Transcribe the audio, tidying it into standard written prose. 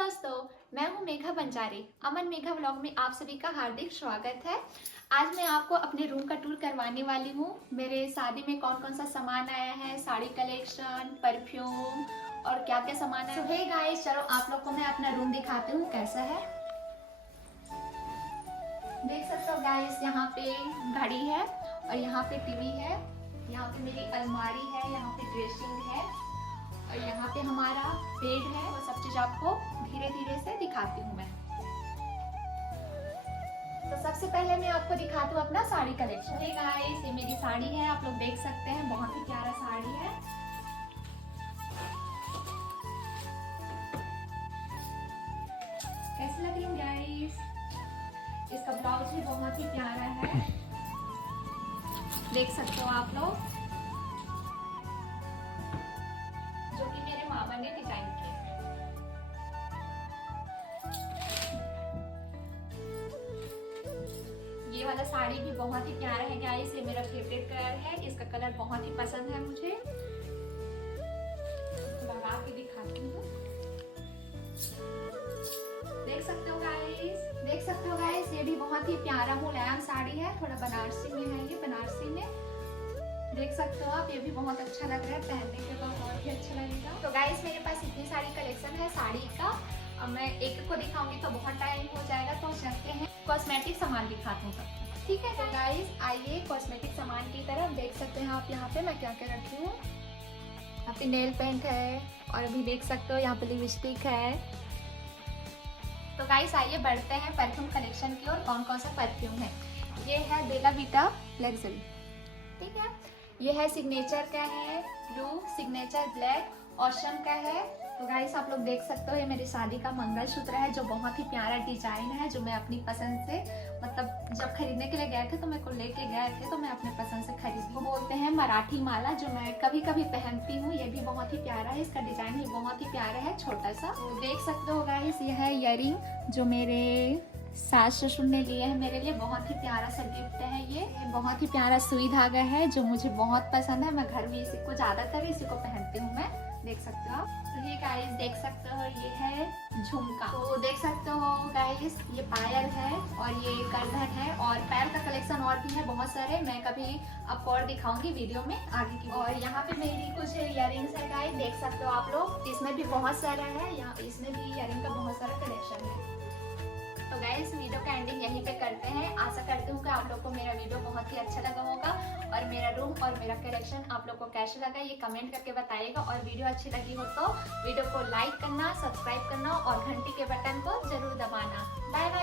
दोस्तों, मैं हूं मेघा बंजारे। अमन मेघा व्लॉग में आप सभी का हार्दिक स्वागत है। आज मैं आपको अपने रूम का टूर करवाने वाली हूं। मेरे शादी में कौन कौन सा सामान आया है, साड़ी कलेक्शन, परफ्यूम और क्या क्या सामान है। हे गाइस, चलो आप लोग को मैं अपना रूम दिखाती हूँ कैसा है। देख सकते हो गाइस, यहाँ पे घड़ी है और यहाँ पे टीवी है, यहाँ पे मेरी अलमारी है, यहाँ पे ड्रेसिंग है और यहाँ पे हमारा बेड है। वो सब चीज आपको धीरे धीरे से दिखाती हूँ मैं। तो सबसे पहले मैं आपको दिखाती हूँ अपना साड़ी कलेक्शन। हे गाइस, ये मेरी साड़ी है, आप लोग देख सकते हैं, बहुत ही प्यारा साड़ी है। कैसी लग रही है गाइस? इसका ब्लाउज भी बहुत ही प्यारा है, देख सकते हो आप लोग, जो कि मेरे मामा ने डिजाइन किया है। ये वाला साड़ी भी बहुत ही प्यारा है गाइस, ये मेरा फेवरेट कलर है, इसका कलर बहुत ही पसंद है मुझे। लगा के दिखाती हूँ, देख सकते हो गाइस, देख सकते हो गाइस, ये भी बहुत ही प्यारा मुलायम साड़ी है, थोड़ा बनारसी में है, ये बनारसी में देख सकते हो आप। ये भी बहुत अच्छा लग रहा है, पहनने के बाद और भी अच्छा लगेगा। तो गाइस, मेरे पास इतनी सारी कलेक्शन है साड़ी का, अब मैं एक को दिखाऊंगी तो बहुत टाइम हो जाएगा। तो चलते हैं कॉस्मेटिक सामान दिखाती हूँ सबको, ठीक है। तो गाइस आइए कॉस्मेटिक सामान की तरफ। देख सकते हैं आप यहाँ पे मैं क्या क्या रखी हूँ। यहाँ पे नेल पेंट है और अभी देख सकते हो यहाँ पे लिपस्टिक है। तो गाइस आइए बढ़ते हैं परफ्यूम कलेक्शन की ओर। कौन कौन सा परफ्यूम है? ये है बेला वीटा लग्जरी, ठीक है। ये है सिग्नेचर का है, ब्लू सिग्नेचर ब्लैक ऑसम का है। तो गाइस आप लोग देख सकते हो, ये मेरी शादी का मंगलसूत्र है, जो बहुत ही प्यारा डिजाइन है, जो मैं अपनी पसंद से, मतलब जब खरीदने के लिए गए थे तो मेरे को लेके गए थे, तो मैं अपने पसंद से खरीदी। वो बोलते हैं मराठी माला, जो मैं कभी कभी पहनती हूँ। ये भी बहुत ही प्यारा है, इसका डिजाइन भी बहुत ही प्यारा है, छोटा सा। तो देख सकते हो गाइस, ये है इयररिंग, जो मेरे सास ससुर ने लिए है मेरे लिए, बहुत ही प्यारा सा गिफ्ट है। ये बहुत ही प्यारा सुई धागा है, जो मुझे बहुत पसंद है। मैं घर में इसी को ज्यादातर इसी को पहनती हूँ मैं, देख सकते हो। तो ये गाइस देख सकते हो, ये है झुमका। तो देख सकते हो गाइस, ये पायल है और ये करधन है, और पैर का कलेक्शन और भी है बहुत सारे, मैं कभी आपको और दिखाऊंगी वीडियो में आगे की। और यहाँ पे मेरी कुछ इयररिंग्स है गाइस, देख सकते हो आप लोग, इसमें भी बहुत सारा है, यहाँ इसमें भी इयररिंग का बहुत सारा कलेक्शन है। तो गाइस वीडियो का एंडिंग यहीं पे करते हैं। आशा करती हूँ कि आप लोग को मेरा वीडियो बहुत ही अच्छा लगा होगा, और मेरा रूम और मेरा कलेक्शन आप लोग को कैसा लगा ये कमेंट करके बताइएगा। और वीडियो अच्छी लगी हो तो वीडियो को लाइक करना, सब्सक्राइब करना और घंटी के बटन को जरूर दबाना। Bye bye.